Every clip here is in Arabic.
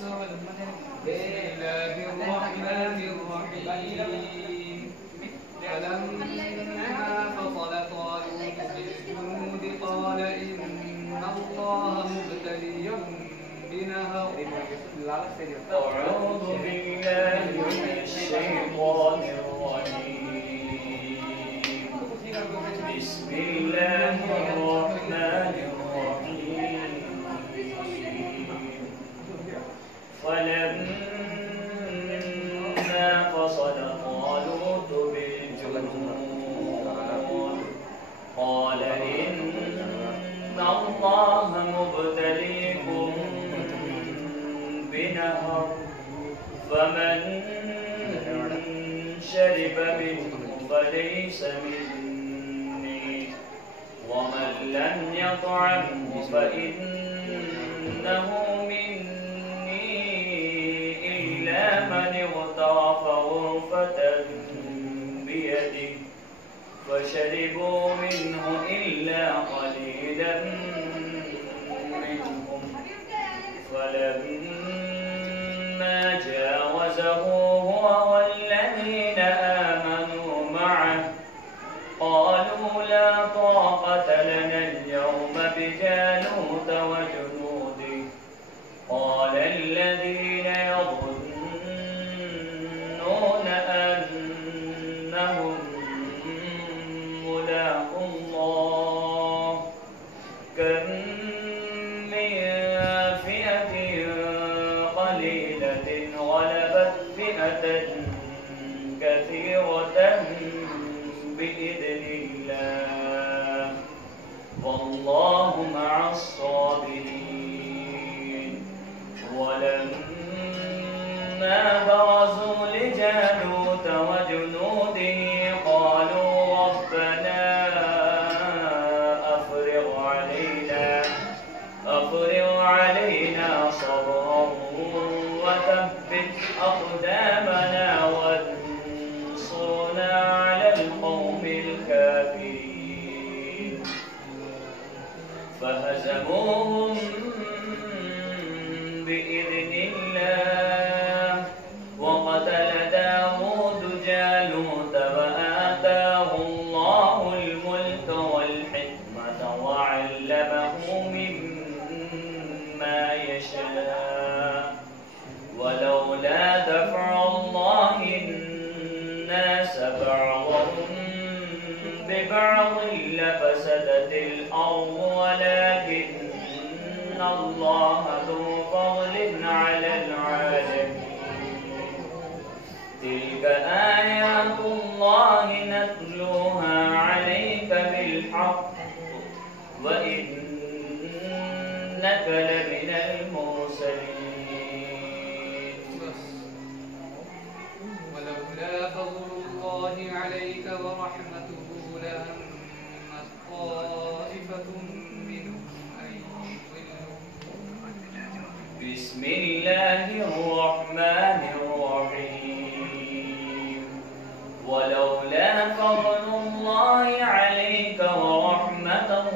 الله الرحمن الرحيم فلما فصل طالوت بالجنود قال إن الله مبتليكم بنهر أعوذ بالله من الشيطان الرجيم بسم الله الرحمن الرحيم فلما فصل طالوت بالجنود قال إن الله مبتليكم بنهر فمن شرب منه فليس مني ومن لم يطعمه فإنه مني إلا من اغترف غرفة بيده فشربوا منه إلا قليلا منهم فلما جاوزه هو والذين آمنوا معه قالوا لا طاقة لنا اليوم بجالوت وجنوده قال الذين يظنون أنهم ملاقو الله كم من فئة قليلة غلبت فئة كثيرة بإذن الله والله مع الصابرين ولما برزوا لجالوت وجنوده قالوا ربنا أفرغ علينا صبرا وثبت أقدامنا وانصرنا على القوم الكافرين فهزموهم بإذن الله وقتل داود جالوت وآتاه الله الملك والحكمة وعلمه مما يشاء ولولا دفع الله الناس بعضهم ببعض لفسدت الأرض ولكن الله ذو فضل على العالمين تلك آيات الله نتلوها عليك بالحق وإنك لمن المرسلين ولولا فضل الله عليك ورحمته لهمت طائفة منهم أن يضلوا بسم الله الرحمن الرحيم ولولا فضل الله عليك ورحمته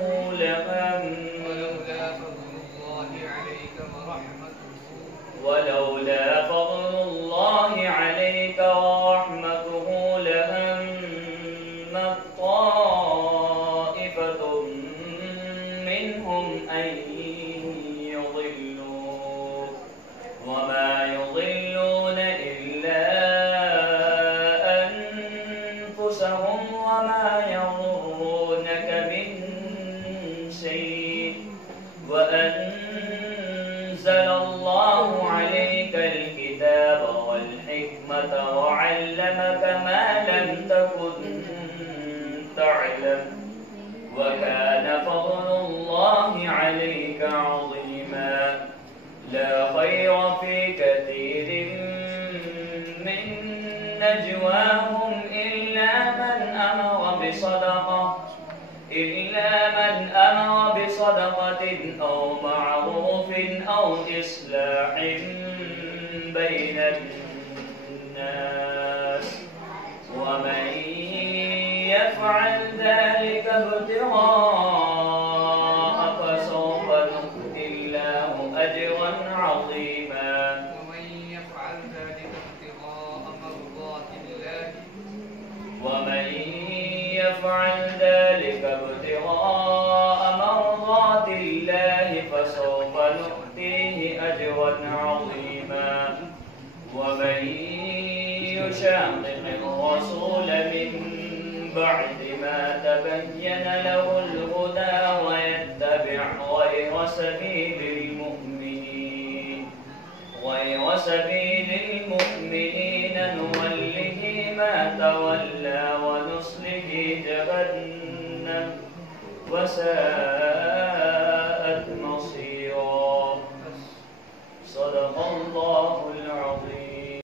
ولولا فضل الله عليك ورحمته لهمت طائفة منهم أن يضلوك وما يضلون إلا أنفسهم وما يضرونك من شيء وأنزل الله عليك الكتاب والحكمة وعلمك ما لم تكن تعلم وكان فضل الله عليك عظيما لا خير في كثير من نجواهم إلا من أمر بصدقة أو معروف أو إصلاح بين الناس ومن يفعل ذلك ابتغاء فسوف نؤتيه الله أجرا عظيما ومن يشاقق الرسول من بعد ما تبين له الهدى ويتبع غير سبيل المؤمنين نوله ما تولى ونصله جهنم وساءت مصيرا. صدق الله